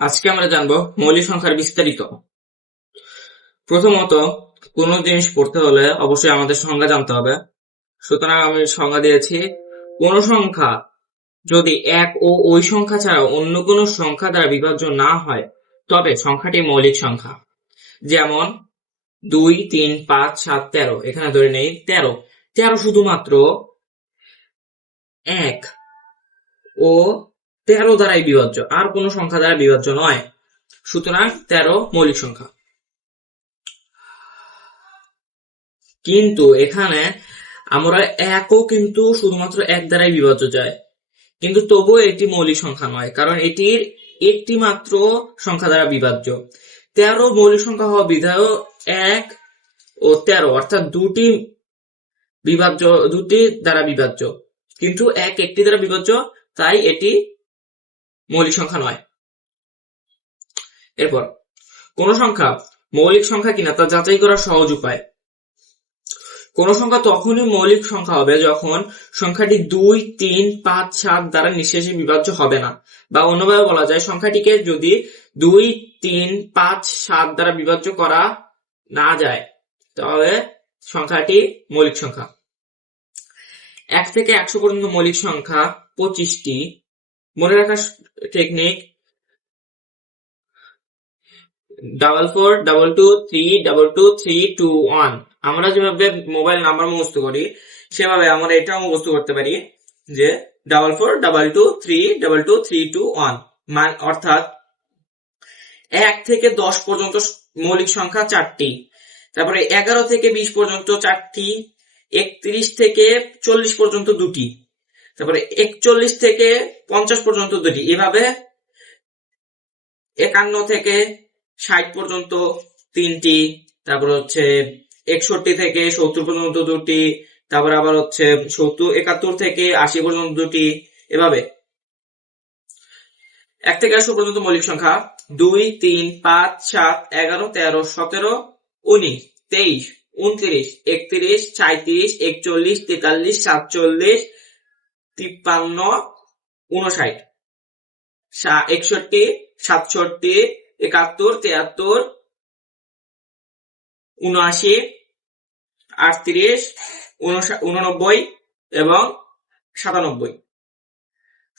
আজকে আমরা জানবো মৌলিক সংখ্যার বিস্তারিত। প্রথমত, কোন জিনিস পড়তে হলে অবশ্যই আমাদের সংজ্ঞা জানতে হবে। সুতরাং আমি সংজ্ঞা দিয়েছি, কোন সংখ্যা যদি এক ও ওই সংখ্যা ছাড়া অন্য কোন সংখ্যা দ্বারা বিভাজ্য না হয় তবে সংখ্যাটি মৌলিক সংখ্যা। যেমন 2, 3, 5, 7, 13। এখানে ধরে নেই 13 শুধুমাত্র 1 ও 13 দ্বারাই বিভাজ্য, আর কোন সংখ্যা দ্বারা বিভাজ্য নয়। সুতরাং 13 মৌলিক সংখ্যা। কিন্তু এখানে আমরা একও কিন্তু শুধুমাত্র এক দ্বারাই বিভাজ্য যায়, কিন্তু তবুও এটি মৌলিক সংখ্যা নয়, কারণ এটির একটি মাত্র সংখ্যা দ্বারা বিভাজ্য। 13 মৌলিক সংখ্যা হওয়া বিধায় 1 ও 13 অর্থাৎ দুটি দ্বারা বিভাজ্য, কিন্তু একটি দ্বারা বিভাজ্য, তাই এটি মৌলিক সংখ্যা নয়। এরপর কোন সংখ্যা মৌলিক সংখ্যা কিনা তা যাচাই করার সহজ উপায়। কোন সংখ্যা তখনই মৌলিক সংখ্যা হবে যখন সংখ্যাটি 2, 3, 5, 7 দ্বারা নিঃশেষে বিভাজ্য হবে না, বা অন্যভাবে বলা যায় সংখ্যাটিকে যদি 2, 3, 5, 7 দ্বারা বিভাজ্য করা না যায় তাহলে সংখ্যাটি মৌলিক সংখ্যা। 1 থেকে 100 পর্যন্ত মৌলিক সংখ্যা 25টি। মনে রাখার টেকনিক: 44, 22, 3, 22, 3, 2, 1। আমরা যেভাবে মোবাইল নাম্বার মুখস্থ করি সেভাবে আমরা এটাও মুখস্থ করতে পারি যে 44, 22, 3, 22, 3, 2, 1। অর্থাৎ 1 থেকে 10 পর্যন্ত মৌলিক সংখ্যা 4টি, তারপরে 11 থেকে 20 পর্যন্ত 4টি, 31 থেকে 40 পর্যন্ত 2টি, তারপরে 41 থেকে 50 পর্যন্ত 2টি, এভাবে 51 থেকে 60 পর্যন্ত 3টি, তারপর হচ্ছে 61 থেকে 70 পর্যন্ত 2টি, তারপর আবার হচ্ছে 71 থেকে 80 পর্যন্ত 2টি, এভাবে 1 থেকে 100 পর্যন্ত মৌলিক সংখ্যা 2, 3, 5, 7, 11, 13, 17, 19, 23, 29, 31, 37, 41, 43, 47, 53, 59, 61, 67, 71, 73, 79, 38, 89 এবং 97।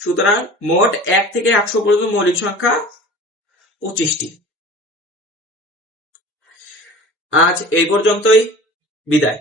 সুতরাং মোট 1 থেকে 100 পর্যন্ত মৌলিক সংখ্যা 25টি। আজ এই পর্যন্তই, বিদায়।